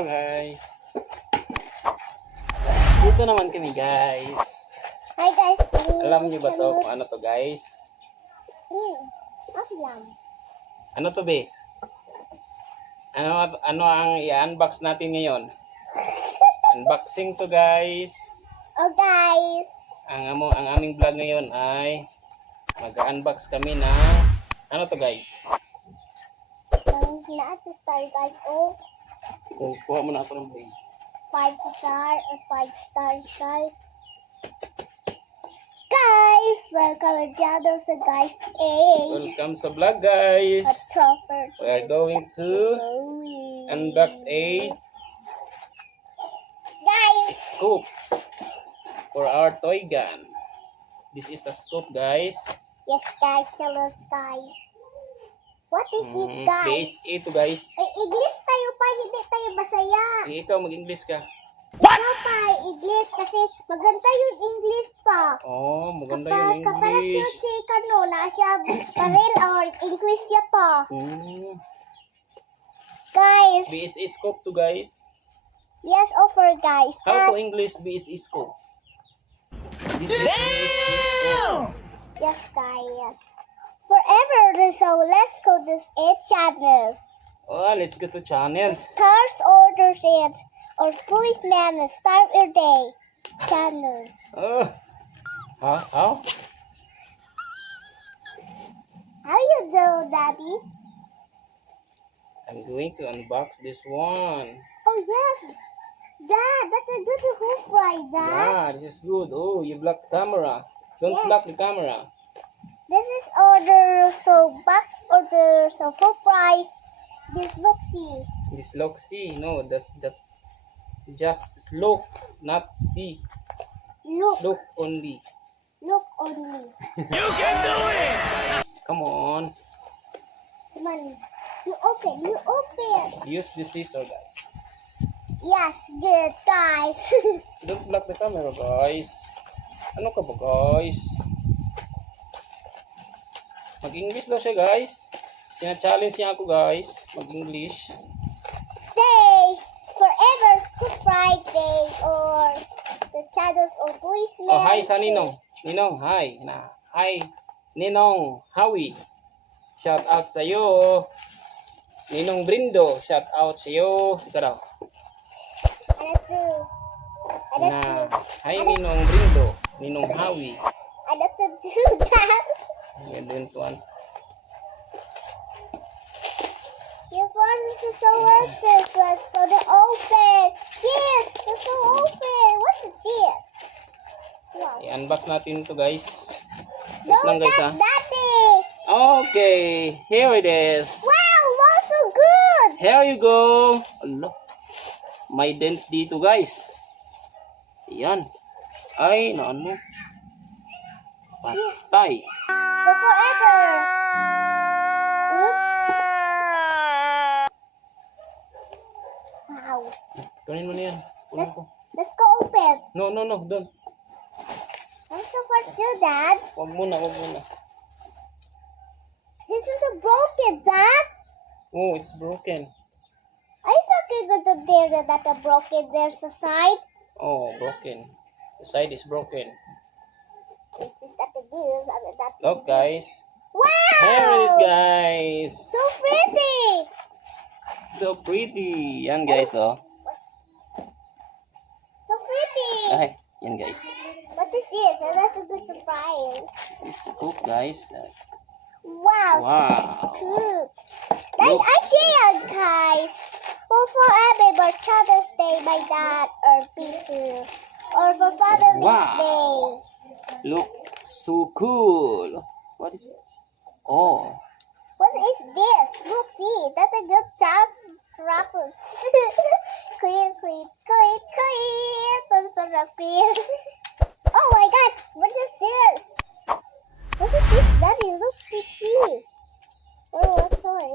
Hello guys. Dito naman kami guys. Hi guys. Alam niyo ba to kung ano to guys? Alam. Ano to be? Ano ang i-unbox natin ngayon? Unboxing to guys. Oh guys. Ang aming vlog ngayon ay mag-unbox kami na ano to guys? Not to start guys. Oh. Kuha mo na ako ng blade. 5-star or 5-star guys. Guys, welcome to channel sa guys. Welcome sa vlog guys. A topper. We are going to unbox a Guys. scoop for our toy gun. This is a scoop guys. Yes guys, tell us guys. What is this guys? Base ito guys. English tayo pa, hindi tayo masaya. Ikaw mag-English ka. Ano pa, English kasi maganda yung English pa. Oh, maganda yung Kapag English. si Kano, na siya paril or English siya pa. Guys. BSE scope to guys. Yes, offer guys. How to English BSE scope? This is BSE scope. Yes guys. Forever, so let's go to 8 channels. Oh, let's go to channels. Stars orders it or policeman start your day. Channels. Oh. How? How you do, Daddy? I'm going to unbox this one. Oh yes. Dad, that's a good hoop right, Dad. Yeah, this is good. Oh, you blocked the camera. Don't Yes. block the camera. This is order so box order so full price. This look see. This look see. No, that's just look, not see. Look Look only. only. Come on. Come on. You open. Use the scissor, guys. Yes, good guys. Don't block the camera, guys. Ano ka ba, guys? Mag-English daw siya, guys. Sina-challenge niya ako, guys. Mag-English. Day forever Good Friday or the channels of policemen. Oh, hi sa Ninong. Ninong, hi. Hi, Ninong Howie. Shout out sa iyo. Ninong Brindo, shout out sa iyo. Ito daw. Hi, Ninong Brindo. Ninong Howie. I don't do that. You didn't want. Your phone is so open. Let's go to open. Yes, it's so open. What's this? Wow. I-unbox natin ito, guys. No, Wait lang, guys, ha. that's Daddy. Okay, here it is. Wow, wow, so good. Here you go. Allah. May dent dito, guys. Ayan. Ay, naano. Patay. The forever. Look. Wow. Kunin mo na yan. Kunin ko. Let's go open. No, don't. I'm so far to Dad. Wag muna. This is a broken, Dad. Oh, it's broken. I thought you were going to there that a broken. There's a side. Oh, broken. The side is broken. This is that a good. I mean, that. Look, guys. Wow. Here it is, guys. So pretty. So pretty. Yan, guys, oh. So pretty. Ay, yan, guys. What is this? Oh, that's a good surprise. This is scoop, guys. Wow. Wow. Scoops. Nice idea, guys. Well, for every Father's Day, my dad or P2, or for Father's Wow. Day. Look so cool. What is it? Oh. What is this? Look, see, that's a good job. Rappers. Clean. Oh my God, what is this? What is this, Daddy? Look, see. Oh, what toy?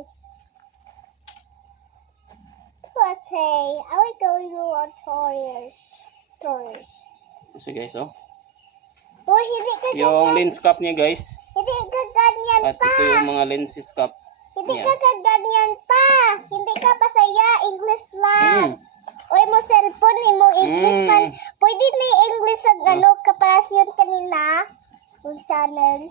What I will go to our toys. So, guys, oh. Oh, hindi ka Yung ganyan. lens cap niya, guys. Hindi ka ganyan At pa. ito yung mga lenses cap. Hindi niya. ka ganyan pa. Hindi ka pasaya. English lang. Oy mo cellphone imo English man. Pwede ni English ang ano kaparasyon kanina. Yung channel.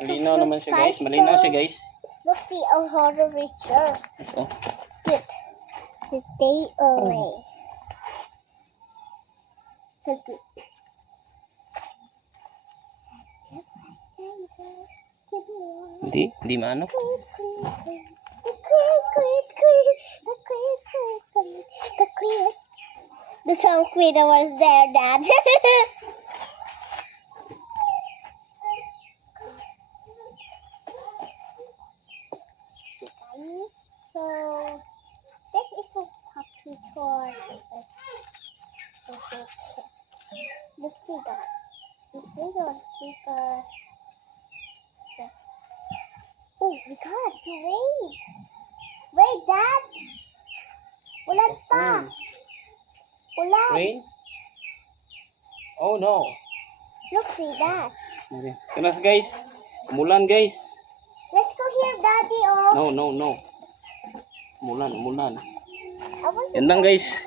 Malinaw naman siya guys. Malinaw siya guys. Look, see a horror picture. Yes, oh. Good. Stay away. So good. Hindi maano. The song queen was there, Dad. So this is a puppy tour. Look, see that. This is your speaker. Oh my God! Wait, wait, Dad. Ulan pa. Ulan. Rain? Oh no. Look, see that. Okay. Kanas guys. Umulan guys. Let's go here, Daddy. Oh. No. Umulan. I was Yan lang guys.